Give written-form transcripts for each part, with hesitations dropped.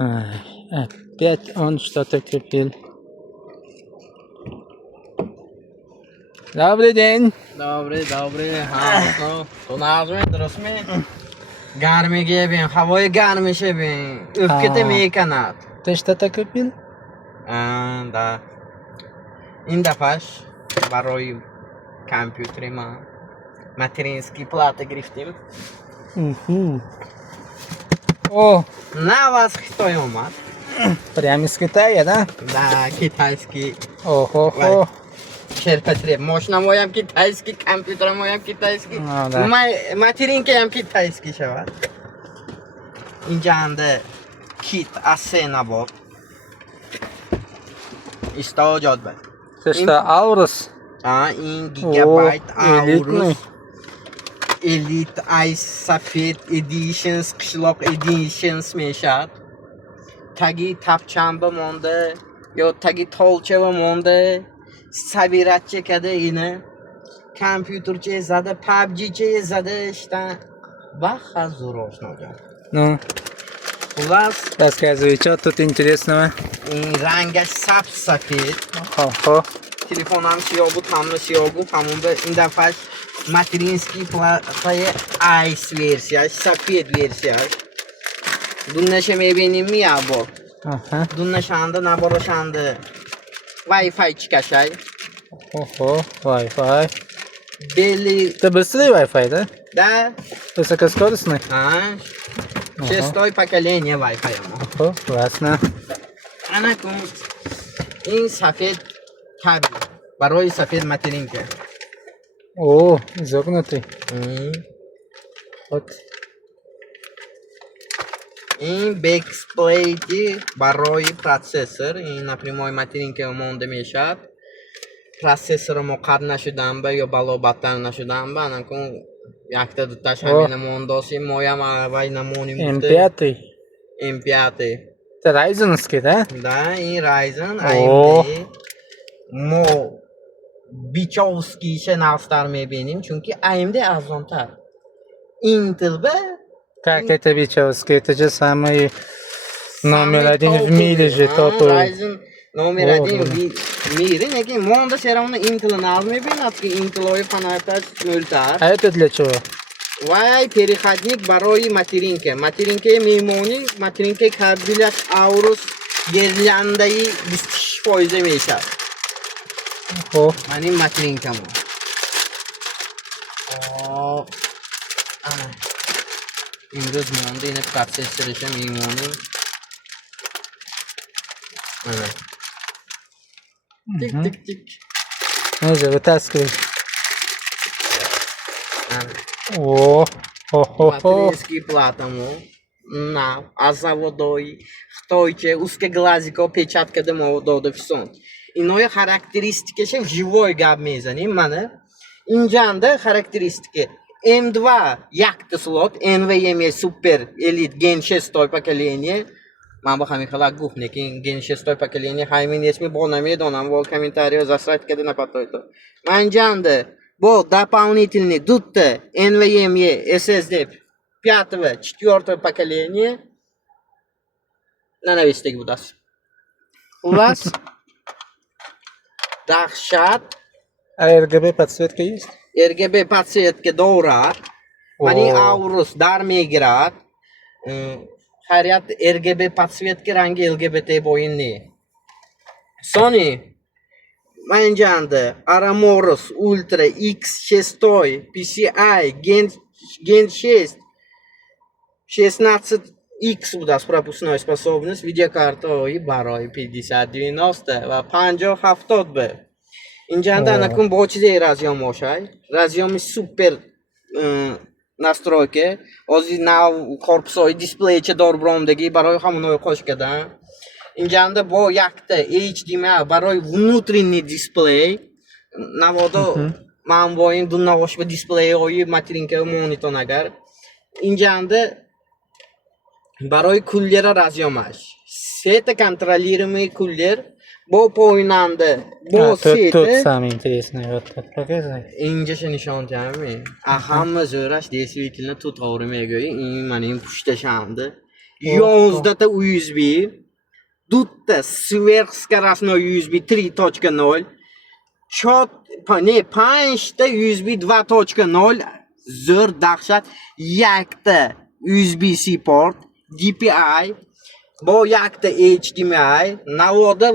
Ай, опять он что-то купил. Добрый день. Добрый. हाँ, तो नाज में दरस में गर्मी के भी हवाई गर्मी से भी ufkete mi kanat. Ты что-то купил? Да. Индапаш барой компьютерима материнские платы грифтим. Угу. О, На вас кто юмат? прямо из Китая, да? Да, китайский. Ого-го. Шерпетреб. Можно моям китайский компьютер, моям китайский. Ну, да. Материнка ям китайский шавад. Инжанде кит асена боб. Исто жодбе. Ты что, Аурус? In gigabyte элитный. Aorus Elite Ice Safed Editions Qishloq Editions meshad. Tagi tapchamba monda yo tagi tolcheva monda sabirat chekadi yine. Kompyutercha zada, PUBGcha zada ishdan va hazurosno. Ну, Xullas, рассказывай, что тут интересного? ranga safsafed. Ого. Telefonam siyobu, tamlı siyobu, hamında indafaş materinski plataya ice versiya, safed versiya. Dunnaşamaya benim mi ya bu? Ага. Dunnaşanda, naboroşanda Wi-Fi çıkaşay. Ого, Wi-Fi. Belli Это быстрый Wi-Fi, да? da, Высокоскоростный? шестой поколение Wi-Fi ama. Ого, классно. Ana kum, in safed tabi, барой safed materinka. О, изогнутый. Вот. In backplate барой процессор, in напрямой материнка монда мешат. Процессором qatnashidan yo balobatdan nashidan ana kum yakta tashamina mondosi moyam avay namoni M5. M5. Это Ryzenский, да? Да, и Ryzen, О. AMD, Mo, Bichowski şenastarmaya benim çünkü AMD azontar. Intel be Как это Бичевский? Это же самый номер самый один в топовый, мире же, а, топовый. Ryzen номер О, один да. в мире, неки монда все равно Intel называют, атки Intel ой фанатаж нультар. А это для чего? Вай переходник барой материнке. Материнке меймони, материнке кабилят Aorus Gerlanda'yı biz foyze meşar. О, Benim matrinkam o. İmroz monda yine processor işem imoni. Evet. Tik Мгм. tik tik. Ну же, вытаскивай. Evet. О, хо-хо-хо. Материнский платому. На, а заводой. Хтойче, узкоглазико, печатка демоводода фсон. Иное характеристики шем живой габ мезаним мана. İncanda характеристики. M2 yaktı slot, NVMe Super Elite Gen 6 поколение. Мама хамихала гуфники Gen 6 поколение. Хайми несми бонами донам вол комментарий засрать кеды на потойто. Манджанда, бо дополнительный дутта NVMe SSD 5-го, 4-го поколения. На навестик будас. У вас Дахшат А RGB подсветка есть? RGB подсветка doğrar. Mani Aorus darmegrat. Hariyat RGB подсветка rangi LGBT boyunli. Sony Manjanda Aramorus Ultra X6 PCI Gen 6 16X будас пропускной способность. Видеокарта ой барой 5090 va 5070B. İncəndə anakun boçidə raziyon moşay. Raziyonumuz super настройки. Ozi nav korpusoy displayçe добромдеги барой хамуной qo'shkada. İncəndə bu yakda HDMI барой внутренний дисплей. Navodo man boyin dunna qo'shib displey oyi materinka monitor agar. İncəndə барой kullera raziyonmash. Seta контролируемый куллер. Бо поинанды, бо Тут сети. самое интересное. Вот тут показывай. İncəşə nişancamı. Hamımız öyrəş действительно тут doğru məgöy. İn mənim puştaşandı. 11 ta USB, дутта сверхскоростной USB 3.0, 5 ta USB 2.0, zo'r dahshat, yakta USB-C port, DPI, bu yakta HDMI, navoda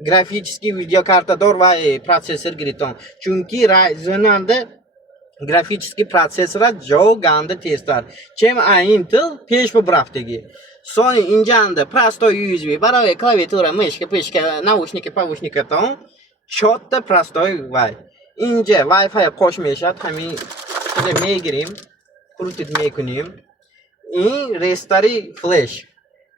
grafический videokartador va protsessor giriton. Chunki Ryzen'da графический процессор жо ганда тестар, чем Intel пеш поправки. Sony инжанда простой USB, баровая клавиатура, мышка, пышка, наушники, паушники там, четко простой Wi. Инжа Wi-Fi qo'shmashad, hamma megrim, крутить мекуним. И restari flash.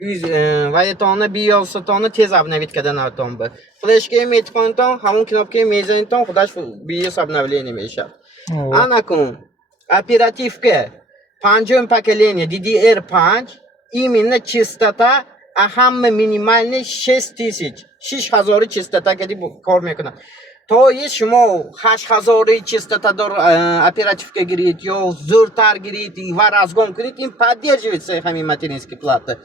Va etona BIOS tona tez обновить когда на том бы. Flashga metib ton, hamon knopkaga mezan ton, xudosh BIOS обновление meshad. Anakun оперативка панчом поколения DDR5, именно частота hamma минимальный 6000 частота кади кор мекунад. То есть шумо 8000 частотадор оперативка гирит ё зуртар гирит и разгон гирит, им поддерживается hamma материнские платы.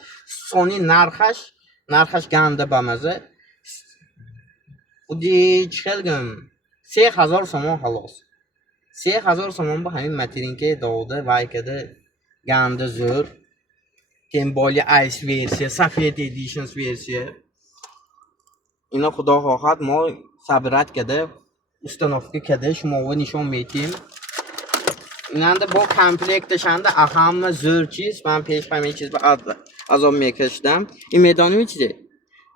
Sony нархаш ганда бамазе. Уди чхелгам 3000 сомон халос. 3000 сомон ба hamma materinka дода вайкада ganda zo'r. Тем более Ice versiya, Safed Editions versiya. Ина xudo xohlab mo sabrat kada установка kada shumova nishon metim. Inanda bu komplektashanda hamma zo'r chiz, men pesh hamma chiz azob mekashdam. И медони чизе.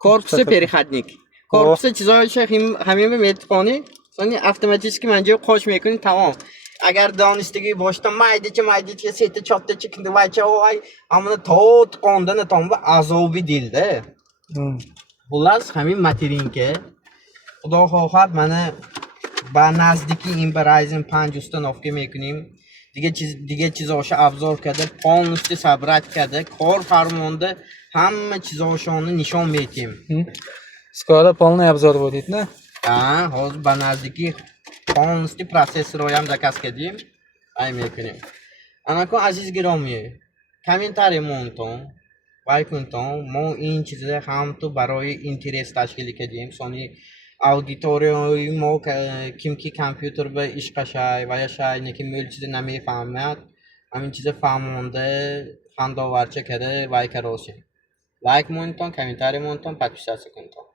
Корпусы переходник. Корпусы чизоиша hamma metqoni, so'ng avtomatik manja qo'sh mekuni tamom. Agar donishdagi boshdan maydacha seti chotda chiqindi vacha oy ammo tot qondan tomba azobi dilda. Xullas hamma materinka xudo xohlab mana ba nazdiki Ryzen 5 установка мекуним. Diga chizovchi обзор kada, полностью собрать kada, kor farmonda hamma chizovchini nishon metim. Skala полный обзор будет, да? Hozir ba nazdiki полностью процессор ham zakaz qildim. Ay mekunим. Anakon aziz giromi, kommentariy monton, вайкунтон, мо ин чиза ham tu барои интерес ташкил кардем. Сони аудиторияи мо kimki компьютер ба ish qashay va yashay, lekin mo'lchiza namefahmad, hamин чиза fahmonda xandovarcha kada вайка rosin. Лайк монтон, комментарий монтон, подписаться контон.